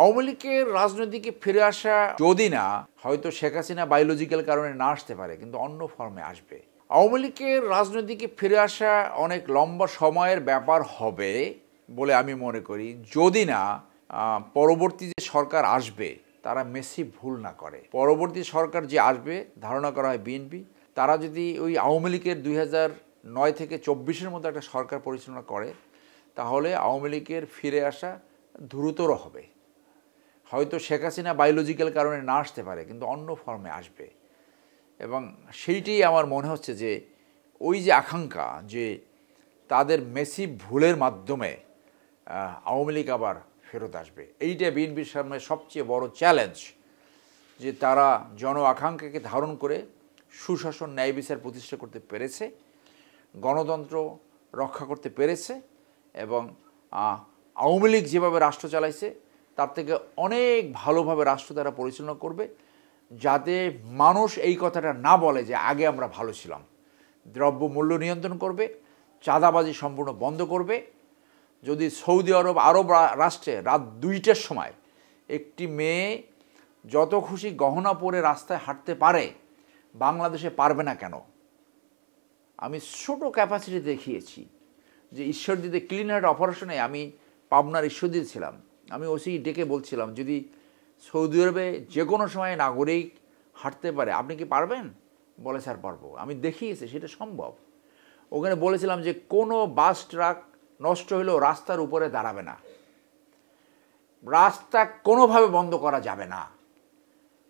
আওয়ামী লীগের রাজনীতিকে ফিরে আসা যদি না হয়তো শেখ হাসিনা বায়োলজিক্যাল কারণে না আসতে পারে, কিন্তু অন্য ফর্মে আসবে। আওয়ামী লীগের রাজনীতিকে ফিরে আসা অনেক লম্বা সময়ের ব্যাপার হবে বলে আমি মনে করি, যদি না পরবর্তী যে সরকার আসবে তারা মেসি ভুল না করে। পরবর্তী সরকার যে আসবে, ধারণা করা হয় বিএনপি, তারা যদি ওই আওয়ামী লীগের 2009 থেকে 24-এর মতো একটা সরকার পরিচালনা করে, তাহলে আওয়ামী লীগের ফিরে আসা দ্রুতর হবে। হয়তো শেখ হাসিনা বায়োলজিক্যাল কারণে না আসতে পারে, কিন্তু অন্য ফর্মে আসবে। এবং সেইটাই আমার মনে হচ্ছে যে ওই যে আকাঙ্ক্ষা যে তাদের মেসি ভুলের মাধ্যমে আওয়ামী লীগ আবার ফেরত আসবে, এইটা বিএনপির সামনে সবচেয়ে বড় চ্যালেঞ্জ। যে তারা জন আকাঙ্ক্ষাকে ধারণ করে সুশাসন, ন্যায় বিচার প্রতিষ্ঠা করতে পেরেছে, গণতন্ত্র রক্ষা করতে পেরেছে, এবং আওয়ামী লীগ যেভাবে রাষ্ট্র চালাইছে তার থেকে অনেক ভালোভাবে রাষ্ট্র তারা পরিচালনা করবে, যাতে মানুষ এই কথাটা না বলে যে আগে আমরা ভালো ছিলাম। দ্রব্য মূল্য নিয়ন্ত্রণ করবে, চাঁদাবাজি সম্পূর্ণ বন্ধ করবে। যদি সৌদি আরব রাষ্ট্রে রাত 2টার সময় একটি মেয়ে যত খুশি গহনা পরে রাস্তায় হাঁটতে পারে, বাংলাদেশে পারবে না কেন? আমি ছোটো ক্যাপাসিটি দেখিয়েছি যে ঈশ্বরদীতে ক্লিন হার্ট অপারেশনে আমি পাবনার ঈশ্বরদীতে ছিলাম। আমি ওসি ডেকে বলছিলাম, যদি সৌদি আরবে যে কোনো সময় নাগরিক হাঁটতে পারে, আপনি কি পারবেন? বলে, স্যার পারবো। আমি দেখিয়েছি সেটা সম্ভব। ওখানে বলেছিলাম যে কোনো বাস ট্রাক নষ্ট হলেও রাস্তার উপরে দাঁড়াবে না, রাস্তা কোনোভাবে বন্ধ করা যাবে না,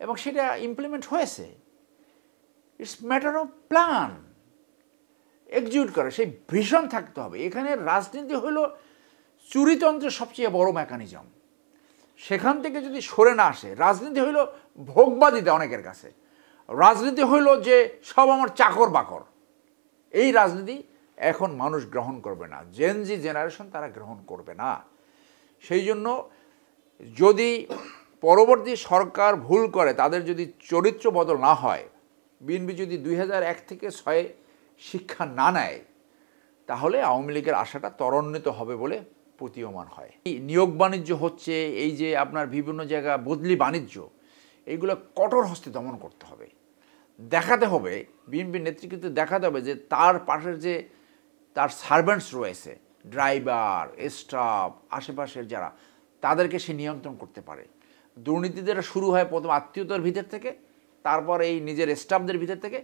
এবং সেটা ইমপ্লিমেন্ট হয়েছে। It's matter of plan, execute করে সেই ভিশন থাকতে হবে। এখানে রাজনীতি হলো চুরিতন্ত্রের সবচেয়ে বড় মেকানিজম। সেখান থেকে যদি সরে না আসে, রাজনীতি হইল ভোগবাদিতা অনেকের কাছে, রাজনীতি হইল যে সব আমার চাকর বাকর, এই রাজনীতি এখন মানুষ গ্রহণ করবে না। জেনজি জেনারেশন তারা গ্রহণ করবে না। সেই জন্য যদি পরবর্তী সরকার ভুল করে, তাদের যদি চরিত্র বদল না হয়, বিএনপি যদি 2001 থেকে 6 শিক্ষা না নেয়, তাহলে আওয়ামী লীগের আশাটা ত্বরান্বিত হবে বলে প্রতীয়মান হয়। নিয়োগ বাণিজ্য হচ্ছে, এই যে আপনার বিভিন্ন জায়গা বদলি বাণিজ্য, এইগুলো কঠোর হস্তে দমন করতে হবে। দেখাতে হবে, বিএনপির নেতৃত্বে দেখাতে হবে যে তার পাশের যে তার সার্ভেন্টস রয়েছে, ড্রাইভার, স্টাফ, আশেপাশের যারা, তাদেরকে সে নিয়ন্ত্রণ করতে পারে। দুর্নীতিটা শুরু হয় প্রথম আত্মীয়তার ভিতর থেকে, তারপর এই নিজের স্টাফদের ভিতর থেকে,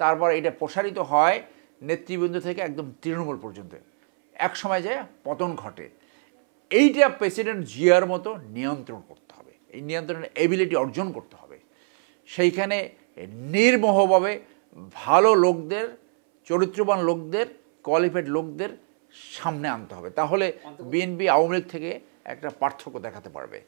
তারপর এটা প্রসারিত হয় নেতৃবৃন্দ থেকে একদম তৃণমূল পর্যন্ত। এক সময় যায় পতন ঘটে। এইটা প্রেসিডেন্ট জিয়ার মতো নিয়ন্ত্রণ করতে হবে, এই নিয়ন্ত্রণের এবিলিটি অর্জন করতে হবে। সেইখানে নির্মোহভাবে ভালো লোকদের, চরিত্রবান লোকদের, কোয়ালিফাইড লোকদের সামনে আনতে হবে। তাহলে বিএনপি আওয়ামী লীগ থেকে একটা পার্থক্য দেখাতে পারবে।